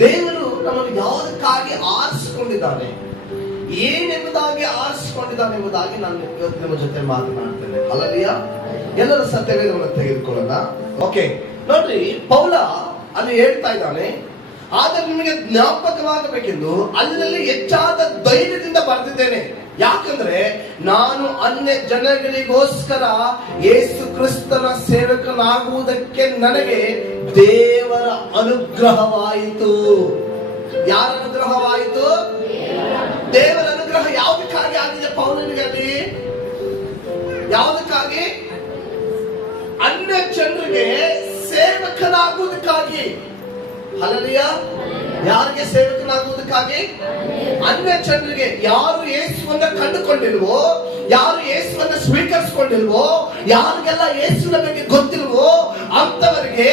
ದೇವರು ನಮ್ಮನ್ನು ಯಾವುದಕ್ಕಾಗಿ ಆರಿಸಿಕೊಂಡಿದ್ದಾನೆ, ಏನೆಂಬುದಾಗಿ ಆರಿಸಿಕೊಂಡಿದ್ದಾನೆ ಎಂಬುದಾಗಿ ನಾನು ಇವತ್ತು ನಿಮ್ಮ ಜೊತೆ ಮಾತನಾಡ್ತೇನೆ. ಹಲ್ಲೆಲೂಯಾ. ಎಲ್ಲರ ಸತ್ಯವೇದವನ್ನು ತೆಗೆದುಕೊಳ್ಳೋಣ. ಓಕೆ, ನೋಡ್ರಿ, ಪೌಲ ಅಲ್ಲಿ ಹೇಳ್ತಾ ಇದ್ದಾನೆ, ಆದ್ರೆ ನಿಮಗೆ ಜ್ಞಾಪಕವಾಗಬೇಕೆಂದು ಅಲ್ಲಲ್ಲಿ ಹೆಚ್ಚಾದ ಧೈರ್ಯದಿಂದ ಬರೆದಿದ್ದೇನೆ. ಯಾಕಂದ್ರೆ ನಾನು ಅನ್ಯ ಜನಗಳಿಗೋಸ್ಕರ ಯೇಸು ಕ್ರಿಸ್ತನ ಸೇವಕನಾಗುವುದಕ್ಕೆ ನನಗೆ ದೇವರ ಅನುಗ್ರಹವಾಯಿತು. ಯಾರ ಅನುಗ್ರಹವಾಯಿತು? ದೇವರ ಅನುಗ್ರಹ. ಯಾವುದಕ್ಕಾಗಿ ಆಗಿದೆ ಪೌಲನಿಗೆ? ಅಲ್ಲಿ ಯಾವುದಕ್ಕಾಗಿ? ಅನ್ಯ ಜನರಿಗೆ ಸೇವಕನಾಗುವುದಕ್ಕಾಗಿ. ಹಲ್ಲೆಲೂಯಾ. ಯಾರಿಗೆ ಸೇವಕನಾಗುವುದಕ್ಕಾಗಿ? ಅನ್ಯ ಜನರಿಗೆ. ಯಾರು ಯೇಸುವನ್ನ ಕಂಡುಕೊಂಡಿಲ್ವೋ, ಯಾರು ಯೇಸುವನ್ನ ಸ್ವೀಕರಿಸಿಕೊಂಡಿಲ್ವೋ, ಯಾರಿಗೆಲ್ಲ ಯೇಸುವಿನ ಬಗ್ಗೆ ಗೊತ್ತಿಲ್ವೋ ಅಂತವರಿಗೆ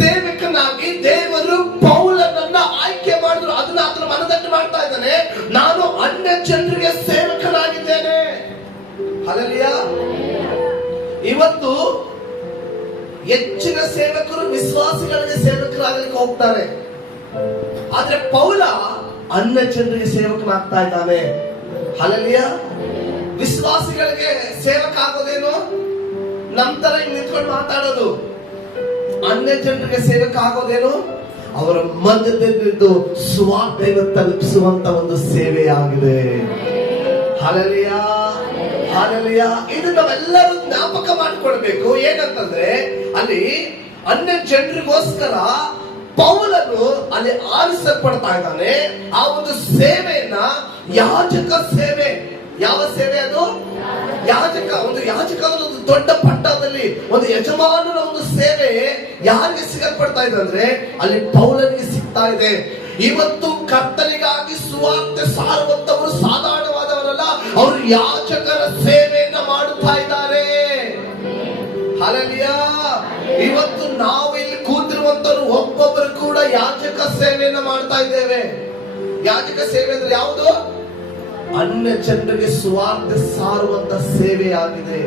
ಸೇವಕನಾಗಿ ದೇವರು ಪೌಲನನ್ನ ಆಯ್ಕೆ ಮಾಡಿದ್ರು. ಅದನ್ನ ಆತನ ಮನದಟ್ಟು ಮಾಡ್ತಾ ಇದ್ದಾನೆ, ನಾನು ಅನ್ಯ ಜನರಿಗೆ ಸೇವಕನಾಗಿದ್ದೇನೆ. ಹಲ್ಲೆಲೂಯಾ. ಇವತ್ತು ಹೆಚ್ಚಿನ ಸೇವಕರು ವಿಶ್ವಾಸಿಗಳಿಗೆ ಸೇವಕರಾಗಲಿಕ್ಕೆ ಹೋಗ್ತಾರೆ, ಆದ್ರೆ ಪೌಲ ಅನ್ಯ ಜನರಿಗೆ ಸೇವಕನಾಗ್ತಾ ಇದ್ದಾನೆ. ಹಲ್ಲೆಲೂಯಾ. ವಿಶ್ವಾಸಿಗಳಿಗೆ ಸೇವಕ ಆಗೋದೇನು? ನಮ್ ತರ ಹಿಂಗ್ ನಿಂತ್ಕೊಂಡು ಮಾತಾಡೋದು. ಅನ್ಯ ಜನರಿಗೆ ಸೇವಕ ಆಗೋದೇನು? ಅವರ ಮಧ್ಯದಲ್ಲಿದ್ದು ಸುವಾರ್ತೆಯನ್ನು ತಲುಪಿಸುವಂತ ಒಂದು ಸೇವೆಯಾಗಿದೆ. ಹಲ್ಲೆಲೂಯಾ. ಹಲ್ಲೆಲೂಯಾ. ಇದು ನಾವೆಲ್ಲರೂ ಜ್ಞಾಪಕ ಮಾಡಿಕೊಳ್ಬೇಕು. ಏನಂತಂದ್ರೆ ಅಲ್ಲಿ ಅನ್ಯ ಜನರಿಗೋಸ್ಕರ ಪೌಲನು ಅಲ್ಲಿ ಆರಿಸಲ್ಪಡ್ತಾ ಇದ್ದಾನೆ. ಆ ಒಂದು ಸೇವೆಯನ್ನ ಯಾಜಕ ಸೇವೆ. ಯಾವ ಸೇವೆ ಅದು? ಯಾಜಕ. ಒಂದು ಯಾಜಕನ ಒಂದು ದೊಡ್ಡ ಪಟ್ಟಣದಲ್ಲಿ ಒಂದು ಯಜಮಾನನ ಒಂದು ಸೇವೆ ಯಾರಿಗೆ ಸಿಗಲ್ಪಡ್ತಾ ಇದೆ ಅಂದ್ರೆ ಅಲ್ಲಿ ಪೌಲನಿಗೆ ಸಿಗ್ತಾ ಇದೆ. ಇವತ್ತು ಕರ್ತನಿಗಾಗಿ ಸುವಾರ್ತೆ ಸಾರುವಂತವರು ಸಾಧಾರಣವಾದವರಲ್ಲ, ಅವರು ಯಾಜಕರ ಸೇವೆಯನ್ನ ಮಾಡುತ್ತಾ ಇದ್ದಾರೆ. ಹಲ್ಲೆಲೂಯಾ. ಇವತ್ತು ನಾವು ಇಲ್ಲಿ ಕೂತಿರುವಂತವರು ಒಬ್ಬೊಬ್ಬರು ಕೂಡ ಯಾಜಕ ಸೇವೆಯನ್ನ ಮಾಡ್ತಾ ಇದ್ದೇವೆ. ಯಾಜಕ ಸೇವೆ ಅಂದ್ರೆ ಯಾವುದು? ಅನ್ಯ ಜನರಿಗೆ ಸುವಾರ್ತೆ ಸಾರುವಂತ ಸೇವೆಯಾಗಿದೆ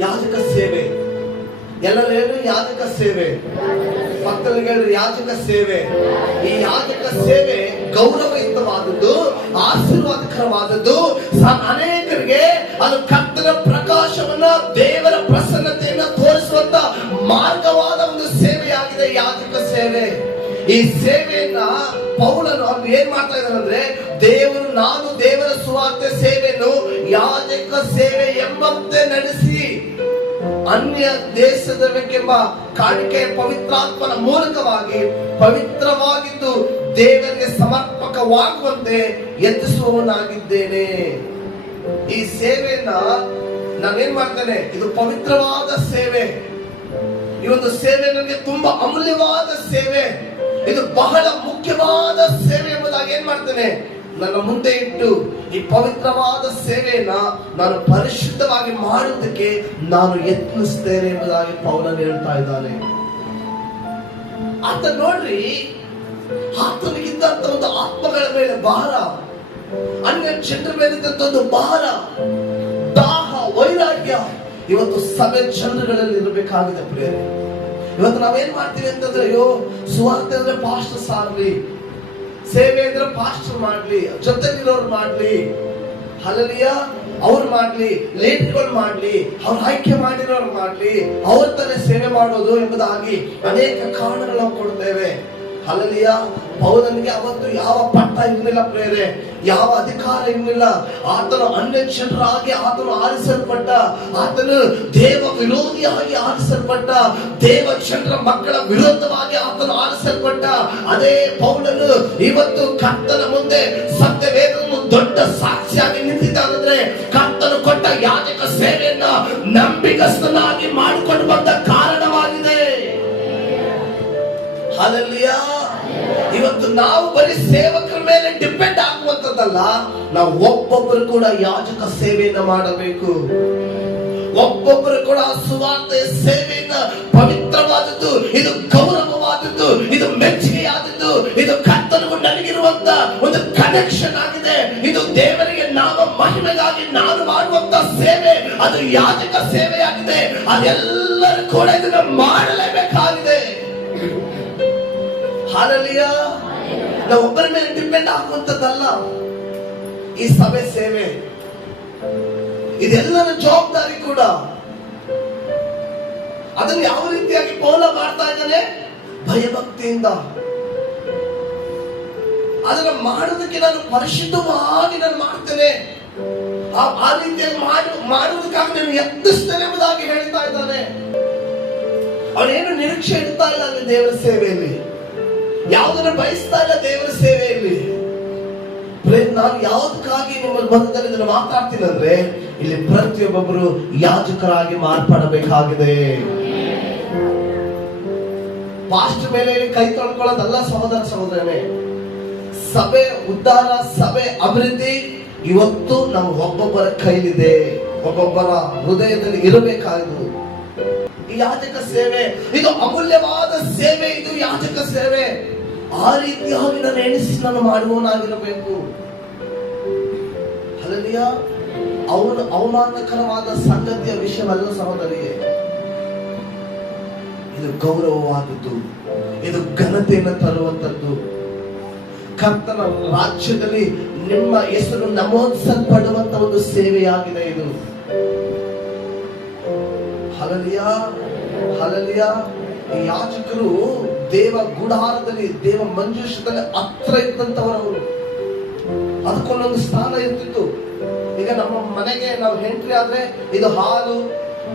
ಯಾಜಕ ಸೇವೆ. ಎಲ್ಲರೂ ಹೇಳಿ ಯಾಜಕ ಸೇವೆ. ಪಕ್ಕದಲ್ಲಿ ಹೇಳಿ ಯಾಜಕ ಸೇವೆ. ಈ ಯಾಜಕ ಸೇವೆ ಗೌರವಯುತವಾದದ್ದು, ಆಶೀರ್ವಾದಕರವಾದದ್ದು. ಅನೇಕರಿಗೆ ಅದು ಕರ್ತನ ಪ್ರಕಾಶವನ್ನ, ದೇವರ ಪ್ರಸನ್ನತೆಯನ್ನ ತೋರಿಸುವಂತ ಮಾರ್ಗವಾದ ಒಂದು ಸೇವೆಯಾಗಿದೆ ಯಾಜಕ ಸೇವೆ. ಈ ಸೇವೆಯನ್ನ ಪೌಲನು ಅವ್ರು ಏನ್ ಮಾಡ್ತಾ ಇದ್ದಾರೆ ಅಂದ್ರೆ, ನಾನು ದೇವರ ಸುವಾರ್ತೆ ಸೇವೆಯನ್ನು ಯಾಜಕ ಸೇವೆ ಎಂಬಂತೆ ನಡೆಸಿ ಅನ್ಯ ದೇಶದವಕ್ಕೆಂಬ ಕಾಣಿಕೆಯ ಪವಿತ್ರಾತ್ಮನ ಮೂಲಕವಾಗಿ ಪವಿತ್ರವಾಗಿದ್ದು ದೇವರಿಗೆ ಸಮರ್ಪಕವಾಗುವಂತೆ ಯತ್ನಿಸುವವನಾಗಿದ್ದೇನೆ. ಈ ಸೇವೆಯನ್ನ ನಾನೇನ್ ಮಾಡ್ತೇನೆ, ಇದು ಪವಿತ್ರವಾದ ಸೇವೆ. ಈ ಒಂದು ಸೇವೆ ನನಗೆ ತುಂಬಾ ಅಮೂಲ್ಯವಾದ ಸೇವೆ, ಇದು ಬಹಳ ಮುಖ್ಯವಾದ ಸೇವೆ ಎಂಬುದಾಗಿ ಏನ್ ಮಾಡ್ತೇನೆ, ನನ್ನ ಮುಂದೆ ಇಟ್ಟು ಈ ಪವಿತ್ರವಾದ ಸೇವೆಯನ್ನ ನಾನು ಪರಿಶುದ್ಧವಾಗಿ ಮಾಡುವುದಕ್ಕೆ ನಾನು ಯತ್ನಿಸ್ತೇನೆ ಎಂಬುದಾಗಿ ಪೌಲನು ಹೇಳ್ತಾ ಇದ್ದಾನೆ. ಆತ ನೋಡ್ರಿ, ಆತನಿಗಿದ್ದಂತ ಒಂದು ಆತ್ಮಗಳ ಮೇಲೆ ಭಾರ, ಅನ್ಯ ಜನರ ಮೇಲಿದ್ದಂತ ಒಂದು ಭಾರ, ದಾಹ, ವೈರಾಗ್ಯ ಇವತ್ತು ಸಭೆ ಜನರುಗಳಲ್ಲಿ ಇರಬೇಕಾಗಿದೆ ಪ್ರಿಯರೇ. ಇವತ್ತು ನಾವೇನ್ ಮಾಡ್ತೀವಿ ಅಂತಂದ್ರೆ, ಅಯ್ಯೋ ಸುವಾರ್ತೆ ಅಂದ್ರೆ ಪಾಸ್ಟರ್ ಸಾರ್ಲಿ, ಸೇವೆ ಅಂದ್ರೆ ಪಾಸ್ಟರ್ ಮಾಡ್ಲಿ, ಜೊತೆಲಿರೋರು ಮಾಡ್ಲಿ, ಹಲ್ಲೆಲೂಯಾ, ಅವ್ರು ಮಾಡ್ಲಿ, ಲೀಡರ್ಗಳು ಮಾಡ್ಲಿ, ಅವ್ರು ಆಯ್ಕೆ ಮಾಡಿರೋರು ಮಾಡ್ಲಿ, ಅವ್ರ ತರ ಸೇವೆ ಮಾಡೋದು ಎಂಬುದಾಗಿ ಅನೇಕ ಕಾರಣಗಳು ನಾವು ಕೊಡ್ತೇವೆ. ಹಲ್ಲೆಲೂಯಾ. ಪೌಲನಿಗೆ ಅವತ್ತು ಯಾವ ಪಟ್ಟ ಇರಲಿಲ್ಲ ಪ್ರೇರೆ, ಯಾವ ಅಧಿಕಾರ ಇರಲಿಲ್ಲ. ಆತನು ಅನ್ಯ ಜನರಾಗಿ ಆತನು ಆರಿಸಲ್ಪಟ್ಟ, ಆತನು ದೇವ ವಿರೋಧಿಯಾಗಿ ಆರಿಸಲ್ಪಟ್ಟ, ದೇವ ಜನರ ಮಕ್ಕಳ ವಿರೋಧವಾಗಿ ಆತನು ಆರಿಸಲ್ಪಟ್ಟ ಅದೇ ಪೌಲನು ಇವತ್ತು ಕರ್ತನ ಮುಂದೆ ಸತ್ಯವೇದವನ್ನು ದೊಡ್ಡ ಸಾಕ್ಷಿಯಾಗಿ ನಿಂತಿದ್ದಾನಂದ್ರೆ ಕರ್ತನು ಕೊಟ್ಟ ಯಾಜಕ ಸೇವೆಯನ್ನ ನಂಬಿಕಸ್ಥನಾಗಿ ಮಾಡಿಕೊಂಡು ಬಂದ ಕಾರಣವಾಗಿದೆ. ಹಲ್ಲೆಲೂಯಾ. ಇವತ್ತು ನಾವು ಬರೀ ಸೇವಕರ ಮೇಲೆ ಡಿಪೆಂಡ್ ಆಗುವಂತದ್ದಲ್ಲ, ನಾವು ಒಬ್ಬೊಬ್ಬರು ಕೂಡ ಯಾಜಕ ಸೇವೆಯನ್ನ ಮಾಡಬೇಕು. ಒಬ್ಬೊಬ್ಬರು ಕೂಡ ಸುವಾರ್ತೆಯ ಸೇವೆಯನ್ನ ಪವಿತ್ರವಾದದ್ದು, ಇದು ಗೌರವವಾದದ್ದು, ಇದು ಮೆಚ್ಚುಗೆಯಾದದ್ದು, ಇದು ಕರ್ತನಿಗೂ ನನಗಿರುವಂತ ಒಂದು ಕನೆಕ್ಷನ್ ಆಗಿದೆ. ಇದು ದೇವರಿಗೆ ನಾಮ ಮಹಿಮೆಗಾಗಿ ನಾನು ಮಾಡುವಂತ ಸೇವೆ, ಅದು ಯಾಜಕ ಸೇವೆಯಾಗಿದೆ. ಅದೆಲ್ಲರೂ ಕೂಡ ಇದನ್ನ ಮಾಡಲೇಬೇಕಾಗಿದೆ. ಹಾಲೆಲೂಯ. ನಾವು ಒಬ್ಬರ ಮೇಲೆ ಡಿಪೆಂಡ್ ಆಗುವಂತದ್ದಲ್ಲ ಈ ಸಭೆ ಸೇವೆ. ಇದೆಲ್ಲರ ಜವಾಬ್ದಾರಿ ಕೂಡ. ಅದನ್ನು ಯಾವ ರೀತಿಯಾಗಿ ಪೌಲ ಮಾಡ್ತಾ ಇದ್ದಾನೆ? ಭಯಭಕ್ತಿಯಿಂದ. ಅದನ್ನ ಮಾಡೋದಕ್ಕೆ ನಾನು ಪರಿಶುದ್ಧವಾಗಿ ನಾನು ಮಾಡ್ತೇನೆ, ಆ ರೀತಿಯಾಗಿ ಮಾಡುವುದಕ್ಕಾಗಿ ನಾನು ಯತ್ನಿಸ್ತೇನೆ ಎಂಬುದಾಗಿ ಹೇಳ್ತಾ ಇದ್ದಾನೆ. ಅವನೇನು ನಿರೀಕ್ಷೆ ಇಡ್ತಾ ಇಲ್ಲ ಅಲ್ಲಿ ದೇವರ ಸೇವೆಯಲ್ಲಿ, ಯಾವುದನ್ನು ಬಯಸ್ತಾ ಇಲ್ಲ ದೇವರ ಸೇವೆಯಲ್ಲಿ. ನಾನು ಯಾವುದಕ್ಕಾಗಿ ನಿಮ್ಮ ಮಧ್ಯದಲ್ಲಿ ಇದನ್ನು ಮಾತಾಡ್ತೀನಿ ಅಂದ್ರೆ, ಇಲ್ಲಿ ಪ್ರತಿಯೊಬ್ಬೊಬ್ಬರು ಯಾಜಕರಾಗಿ ಮಾರ್ಪಡಬೇಕಾಗಿದೆ. ಪಾಸ್ಟರ್ ಮೇಲೆ ಕೈ ತೊಳ್ಕೊಳ್ಳೋದಲ್ಲ ಸಹೋದರ ಸಹೋದರನೇ. ಸಭೆ ಉದ್ಧಾರ, ಸಭೆ ಅಭಿವೃದ್ಧಿ ಇವತ್ತು ನಮ್ಮ ಒಬ್ಬೊಬ್ಬರ ಕೈಲಿದೆ, ಒಬ್ಬೊಬ್ಬರ ಹೃದಯದಲ್ಲಿ ಇರಬೇಕಾಗಿದೆ. ಈ ಯಾಜಕ ಸೇವೆ ಇದು ಅಮೂಲ್ಯವಾದ ಸೇವೆ, ಇದು ಯಾಜಕ ಸೇವೆ. ಆ ರೀತಿಯಾಗಿ ನಾನು ಎಣಿಸಿ ನಾನು ಮಾಡುವವನಾಗಿರಬೇಕು. ಹಲ್ಲೆಲೂಯಾ. ಅವನು ಅವಮಾನಕರವಾದ ಸಂಗತಿಯ ವಿಷಯವಲ್ಲ ಸಹೋದರಿಗೆ. ಇದು ಗೌರವವಾದದ್ದು, ಇದು ಘನತೆಯನ್ನು ತರುವಂತದ್ದು. ಕರ್ತನ ರಾಜ್ಯದಲ್ಲಿ ನಿಮ್ಮ ಹೆಸರು ನಮೋದಿಸಲ್ಪಡುವಂತ ಒಂದು ಸೇವೆಯಾಗಿದೆ ಇದು. Hallelujah, hallelujah. ಈ ಯಾಜಕರು ದೇವ ಗುಡಾರದಲ್ಲಿ, ದೇವ ಮಂಜೂಷದಲ್ಲಿ ಹತ್ರ ಇದ್ದಂತವರು. ಅದಕ್ಕೊಂದೊಂದು ಸ್ಥಾನ ಇರ್ತಿತ್ತು. ಈಗ ನಮ್ಮ ಮನೆಗೆ ನಾವು ಎಂಟ್ರಿ ಆದ್ರೆ ಇದು ಹಾಲು,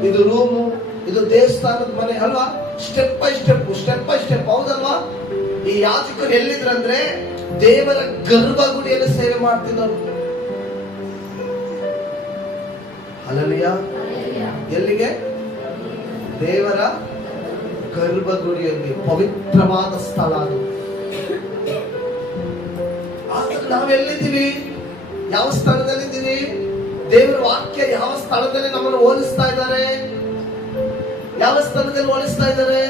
ಇದು ರೂಮು, ಇದು ದೇವಸ್ಥಾನದ ಮನೆ ಅಲ್ವಾ? ಸ್ಟೆಪ್ ಬೈ ಸ್ಟೆಪ್, ಹೌದಲ್ವಾ? ಈ ಯಾಜಕರು ಎಲ್ಲಿದ್ರಂದ್ರೆ ದೇವರ ಗರ್ಭಗುಡಿಯಲ್ಲಿ ಸೇವೆ ಮಾಡ್ತಿದ್ದರು. ಹಲ್ಲೆಲೂಯಾ. ಎಲ್ಲಿಗೆ? ದೇವರ ಗರ್ಭಗುಡಿಯಲ್ಲಿ, ಪವಿತ್ರವಾದ ಸ್ಥಳ ಅದು. ಆದ್ರೆ ನಾವೆಲ್ಲಿದ್ದೀವಿ? ಯಾವ ಸ್ಥಳದಲ್ಲಿದ್ದೀವಿ? ದೇವರ ವಾಕ್ಯ ಯಾವ ಸ್ಥಳದಲ್ಲಿ ನಮ್ಮನ್ನು ಹೋಲಿಸ್ತಾ ಇದ್ದಾರೆ? ಯಾವ ಸ್ಥಳದಲ್ಲಿ ಹೋಲಿಸ್ತಾ ಇದ್ದಾರೆ?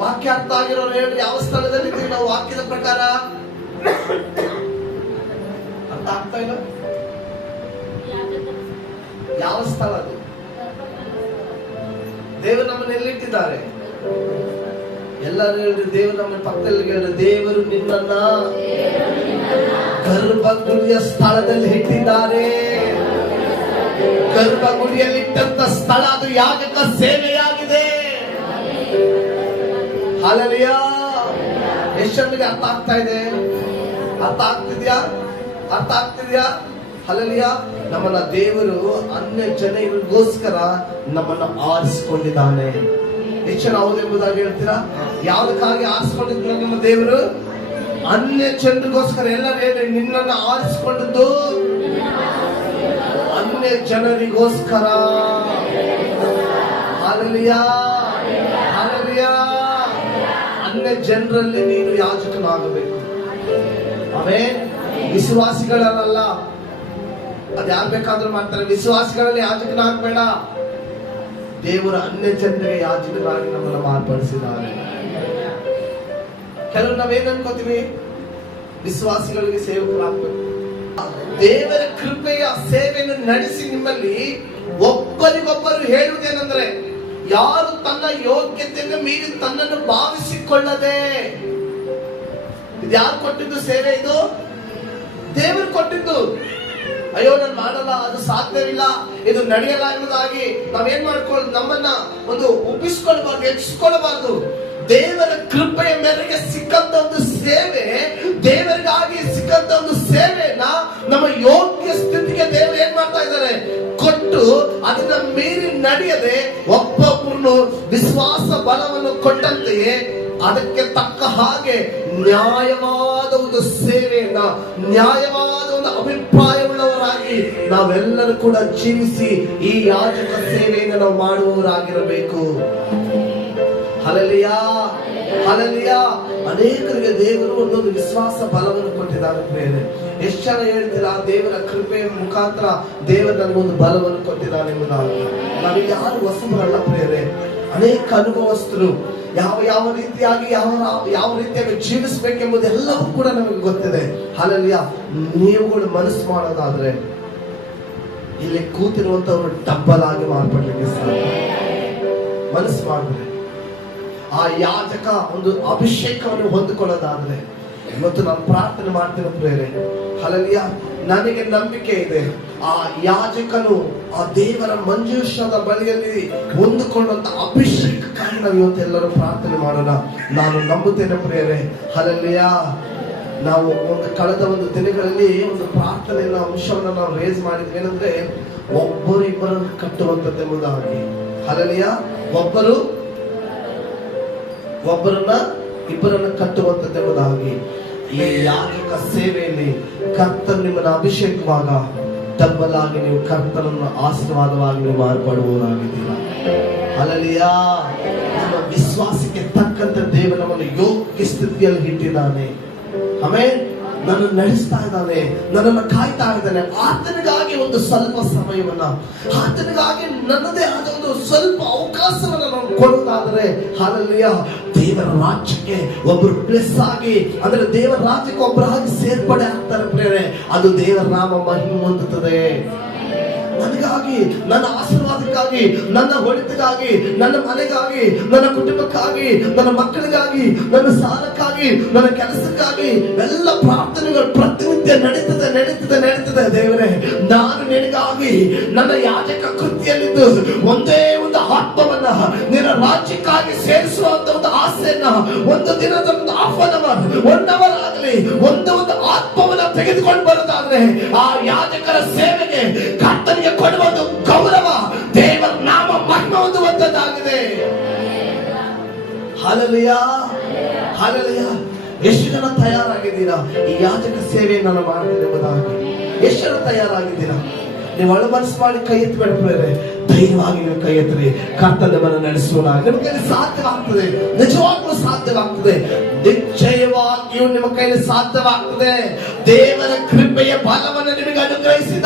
ವಾಕ್ಯ ಅರ್ಥ ಆಗಿರೋರು ಹೇಳ್ರಿ, ಯಾವ ಸ್ಥಳದಲ್ಲಿ ಇದ್ದೀವಿ ನಾವು ವಾಕ್ಯದ ಪ್ರಕಾರ? ಅರ್ಥ ಆಗ್ತಾ ಇಲ್ಲ? ಯಾವ ಸ್ಥಳ ಅದು? ದೇವರು ನಮ್ಮನ್ನು ಎಲ್ಲಿಟ್ಟಿದ್ದಾರೆ? ಎಲ್ಲರೂ ಹೇಳ್ರಿ, ದೇವರು ನಮ್ಮ ಪಕ್ಕದಲ್ಲಿ ಹೇಳ್ರಿ, ದೇವರು ನಿನ್ನನ್ನ ಗರ್ಭಗುಡಿಯ ಸ್ಥಳದಲ್ಲಿ ಇಟ್ಟಿದ್ದಾರೆ. ಗರ್ಭಗುಡಿಯಲ್ಲಿ ಇಟ್ಟಂತ ಸ್ಥಳ ಅದು ಯಾಜಕ ಸೇವೆಯಾಗಿದೆ. ಹಲ್ಲೆಲೂಯಾ. ಎಷ್ಟು ಜನರಿಗೆ ಅರ್ಥ ಆಗ್ತಾ ಇದೆ? ಅರ್ಥ ಆಗ್ತಿದ್ಯಾ? ಅರ್ಥ ಆಗ್ತಿದ್ಯಾ? ಹಲ್ಲೆಲೂಯಾ. ನಮ್ಮನ್ನ ದೇವರು ಅನ್ಯ ಜನರಿಗೋಸ್ಕರ ನಮ್ಮನ್ನ ಆರಿಸಿಕೊಂಡಿದ್ದಾನೆ. ಎಷ್ಟು ಜನ ಹೌದೆಂಬುದಾಗಿ ಹೇಳ್ತೀರಾ? ಯಾವುದಕ್ಕಾಗಿ ಆರಿಸಿಕೊಂಡಿದ್ರು ನಿಮ್ಮ ದೇವರು? ಅನ್ಯ ಜನರಿಗೋಸ್ಕರ. ಎಲ್ಲರೂ ಹೇಳಿ, ನಿನ್ನನ್ನು ಆರಿಸಿಕೊಂಡದ್ದು ಅನ್ಯ ಜನರಿಗೋಸ್ಕರ. Hallelujah, hallelujah. ಅನ್ಯ ಜನರಲ್ಲಿ ನೀನು ಯಾಜಕನಾಗಬೇಕು. ಆಮೆನ್. ವಿಶ್ವಾಸಿಗಳಲ್ಲ, ಅದು ಯಾರು ಬೇಕಾದ್ರೂ ಮಾಡ್ತಾರೆ. ವಿಶ್ವಾಸಿಗಳಲ್ಲಿ ಯಾಜಕನಾಗಬೇಡ. ದೇವರ ಅನ್ಯ ಜನರಿಗೆ ಯಾಜಕರಾಗಿ ನಮ್ಮನ್ನು ಮಾರ್ಪಡಿಸಿದ್ದಾರೆ. ಕೆಲವು ನಾವೇನ್ ಅನ್ಕೋತೀವಿ? ವಿಶ್ವಾಸಿಗಳಿಗೆ ಸೇವಕರಾಗಬೇಕು. ದೇವರ ಕೃಪೆಯ ಸೇವೆಯನ್ನು ನಡೆಸಿ ನಿಮ್ಮಲ್ಲಿ ಒಬ್ಬರಿಗೊಬ್ಬರು ಹೇಳುವುದೇನೆಂದ್ರೆ, ಯಾರು ತನ್ನ ಯೋಗ್ಯತೆಯನ್ನು ಮೀರಿ ತನ್ನನ್ನು ಭಾವಿಸಿಕೊಳ್ಳದೆ. ಇದು ಯಾರು ಕೊಟ್ಟಿದ್ದು ಸೇವೆ? ಇದು ದೇವರು ಕೊಟ್ಟಿದ್ದು. ಅಯ್ಯೋ ನಾನು ಮಾಡಲ್ಲ, ಅದು ಸಾಧ್ಯವಿಲ್ಲ, ಇದು ನಡೆಯಲ್ಲ ಎಂಬುದಾಗಿ ನಾವೇನ್ ಮಾಡ್ಕೊಳ್ಳೋದು? ನಮ್ಮನ್ನ ಒಂದು ಒಪ್ಪಿಸ್ಕೊಳ್ಬಾರ್ದು, ಹೆಚ್ಚಿಸ್ಕೊಳ್ಬಾರ್ದು. ದೇವರ ಕೃಪೆಯ ಮೇರೆಗೆ ಸಿಕ್ಕಂತ ಒಂದು ಸೇವೆ, ದೇವರಿಗಾಗಿ ಸಿಕ್ಕಂತ ಒಂದು ಸೇವೆಯನ್ನ ನಮ್ಮ ಯೋಗ್ಯ ಸ್ಥಿತಿಗೆ ದೇವರು ಏನ್ ಮಾಡ್ತಾ ಇದ್ದಾರೆ? ಕೊಟ್ಟು ಅದನ್ನ ಮೀರಿ ನಡೆಯದೆ ಒಬ್ಬೊಬ್ಬರನ್ನು ವಿಶ್ವಾಸ ಬಲವನ್ನು ಕೊಟ್ಟಂತೆಯೇ ಅದಕ್ಕೆ ತಕ್ಕ ಹಾಗೆ ನ್ಯಾಯವಾದ ಒಂದು ಸೇವೆಯನ್ನ, ನ್ಯಾಯವಾದ ಒಂದು ಅಭಿಪ್ರಾಯವುಳ್ಳವರಾಗಿ ನಾವೆಲ್ಲರೂ ಕೂಡ ಜೀವಿಸಿ ಈ ಯಾಜಕ ಸೇವೆಯನ್ನು ನಾವು ಮಾಡುವವರಾಗಿರಬೇಕು. Hallelujah, hallelujah. ಅನೇಕರಿಗೆ ದೇವರು ಒಂದೊಂದು ವಿಶ್ವಾಸ ಬಲವನ್ನು ಕೊಟ್ಟಿದ್ದಾರೆ ಪ್ರಿಯರೇ. ಎಷ್ಟು ಜನ ಹೇಳ್ತೀರಾ, ದೇವರ ಕೃಪೆಯ ಮುಖಾಂತರ ದೇವರು ನನಗೊಂದು ಬಲವನ್ನು ಕೊಟ್ಟಿದ್ದಾನೆ ಎಂಬುದಾಗಿ? ನಾವು ಯಾರು ಹೊಸಬರಲ್ಲ ಪ್ರಿಯರೇ, ಅನೇಕ ಅನುಭವಸ್ಥರು. ಯಾವ ರೀತಿಯಾಗಿ ಯಾವ ರೀತಿಯಾಗಿ ಜೀವಿಸಬೇಕೆಂಬುದೆಲ್ಲವೂ ಕೂಡ ನಮಗೆ ಗೊತ್ತಿದೆ. ಹಲ್ಲೆಲೂಯಾ. ನೀವುಗಳು ಮನಸ್ಸು ಮಾಡೋದಾದ್ರೆ ಇಲ್ಲಿ ಕೂತಿರುವಂತವರು ಡಬ್ಬಲ್ ಆಗಿ ಮಾರ್ಪಡ್ಲಿಕ್ಕೆ ಸಾಧ್ಯ. ಮನಸ್ಸು ಮಾಡಿದ್ರೆ ಆ ಯಾಜಕ ಒಂದು ಅಭಿಷೇಕವನ್ನು ಹೊಂದಿಕೊಳ್ಳೋದಾದ್ರೆ, ಇವತ್ತು ನಾನು ಪ್ರಾರ್ಥನೆ ಮಾಡ್ತೀನಿ ಪ್ರೇರೆ, ಹಲ್ಲೆಲೂಯಾ, ನನಗೆ ನಂಬಿಕೆ ಇದೆ ಆ ಯಾಜಕನು ಆ ದೇವರ ಮಂಜೂಷದ ಬಳಿಯಲ್ಲಿ ಹೊಂದಿಕೊಂಡಂತ ಅಭಿಷೇಕಕ್ಕಾಗಿ ನಾವು ಇವತ್ತೆಲ್ಲರೂ ಪ್ರಾರ್ಥನೆ ಮಾಡೋಣ. ನಾನು ನಂಬುತ್ತೇನೆ ಪ್ರೇರೆ, ಹಲ್ಲೆಲೂಯಾ. ನಾವು ಕಳೆದ ದಿನಗಳಲ್ಲಿ ಒಂದು ಪ್ರಾರ್ಥನೆಯ ಅಂಶವನ್ನು ನಾವು ರೇಸ್ ಮಾಡಿದ್ವಿ. ಏನಂದ್ರೆ, ಒಬ್ಬರು ಇಬ್ಬರನ್ನು ಕಟ್ಟುವಂತದ್ದೆಂಬುದಾಗಿ. ಹಲ್ಲೆಲೂಯಾ. ಒಬ್ಬರನ್ನ ಇಬ್ಬರನ್ನು ಕಟ್ಟುವಂತದ್ದೆಂಬುದಾಗಿ. ಈ ಯಾಜಕ ಸೇವೆಯಲ್ಲಿ ಕರ್ತನು ನಿಮ್ಮನ್ನು ಅಭಿಷೇಕವಾಗ ಡಬಲ್ ಆಗಿ ನೀವು ಕರ್ತನನ್ನು ಆಶೀರ್ವಾದವಾಗಿ ನೀವು ಮಾರ್ಪಡುವವರಾಗಿದ್ದೀರಾ. ಹಲ್ಲೆಲೂಯಾ. ನಿಮ್ಮ ವಿಶ್ವಾಸಕ್ಕೆ ತಕ್ಕಂತೆ ದೇವರು ನಮ್ಮನ್ನು ಯೋಗ್ಯ ಸ್ಥಿತಿಯಲ್ಲಿ ಇಟ್ಟಿದ್ದಾನೆ. ಆಮೆನ್. ನನ್ನನ್ನು ನಡೆಸ್ತಾ ಇದ್ದಾನೆ, ನನ್ನನ್ನು ಕಾಯ್ತಾ ಇದ್ದಾನೆ. ಆತನಿಗಾಗಿ ಒಂದು ಸ್ವಲ್ಪ ಸಮಯವನ್ನ, ಆತನಿಗಾಗಿ ನನ್ನದೇ ಆದ ಒಂದು ಸ್ವಲ್ಪ ಅವಕಾಶವನ್ನ ನಾವು ಕೊಡುವುದಾದರೆ, ಹಲ್ಲೆಲೂಯಾ, ದೇವರ ರಾಜ್ಯಕ್ಕೆ ಒಬ್ಬರು ಪ್ಲಸ್ ಆಗಿ, ಅಂದ್ರೆ ದೇವರ ರಾಜ್ಯಕ್ಕೆ ಒಬ್ಬರಾಗಿ ಸೇರ್ಪಡೆ ಆಗ್ತಾರೆ ಪ್ರೇರೆ. ಅದು ದೇವರ ನಾಮ ಮಹಿಮೆ ಹೊಂದುತ್ತದೆ. ನನಗಾಗಿ, ನನ್ನ ಆಶೀರ್ವಾದಕ್ಕಾಗಿ, ನನ್ನ ಒಳಿತಿಗಾಗಿ, ನನ್ನ ಮನೆಗಾಗಿ, ನನ್ನ ಕುಟುಂಬಕ್ಕಾಗಿ, ನನ್ನ ಮಕ್ಕಳಿಗಾಗಿ, ನನ್ನ ಸಾಲಕ್ಕಾಗಿ, ನನ್ನ ಕೆಲಸಕ್ಕಾಗಿ ಎಲ್ಲ ಪ್ರಾರ್ಥನೆಗಳು ಪ್ರತಿನಿತ್ಯ ನಡೀತದೆ. ದೇವರೇ, ನಾನು ನಿನಗಾಗಿ ನನ್ನ ಯಾಜಕ ಕೃತಿಯಲ್ಲಿದ್ದು ಒಂದೇ ಒಂದು ಆತ್ಮವನ್ನ ನಿನ್ನ ರಾಜ್ಯಕ್ಕಾಗಿ ಸೇರಿಸುವಂತ ಒಂದು ಆಸೆಯನ್ನ, ಒಂದು ದಿನದ ಒಂದು ಒನ್ ಅವರ್ ಆಗಲಿ ಒಂದು ಆತ್ಮವನ್ನ ತೆಗೆದುಕೊಂಡು ಬರೋದಾದ್ರೆ, ಆ ಯಾಜಕರ ಸೇವೆಗೆ ಕರ್ತನಿಗೆ ಕೊಡುವುದು ಗೌರವ, ದೇವರ ನಾಮ ಮಹಿಮೆ ಹೊಂದುವಂತದ್ದಾಗಿದೆ. Hallelujah, hallelujah. ಎಷ್ಟು ಜನ ತಯಾರಾಗಿದ್ದೀರಾ ಈ ಯಾಜಕ ಸೇವೆಯನ್ನು ಮಾಡ್ತೀನಿ ಎಂಬುದಾಗಿ? ಎಷ್ಟು ಜನ ತಯಾರಾಗಿದ್ದೀರಾ? ನೀವು ಅಳಮನಸ್ಸು ಮಾಡಿ ಕೈ ಎತ್ತಬೇಡ್ರೆ, ಧೈರ್ಯವಾಗಿ ನೀವು ಕೈ ಎತ್ತರಿ. ಕರ್ತನವನ್ನು ನಡೆಸೋಣ. ನಿಮ್ಮ ಕೈಯಲ್ಲಿ ಸಾಧ್ಯವಾಗ್ತದೆ, ನಿಜವಾಗ್ಲೂ ಸಾಧ್ಯವಾಗ್ತದೆ. ನಿಶ್ಚಯವಾಗಿಯೂ ನಿಮ್ಮ ಕೈಯಲ್ಲಿ ಸಾಧ್ಯವಾಗ್ತದೆ. ದೇವರ ಕೃಪೆಯ ಬಲವನ್ನು ನಿಮಗೆ ಅನುಗ್ರಹಿಸಿದ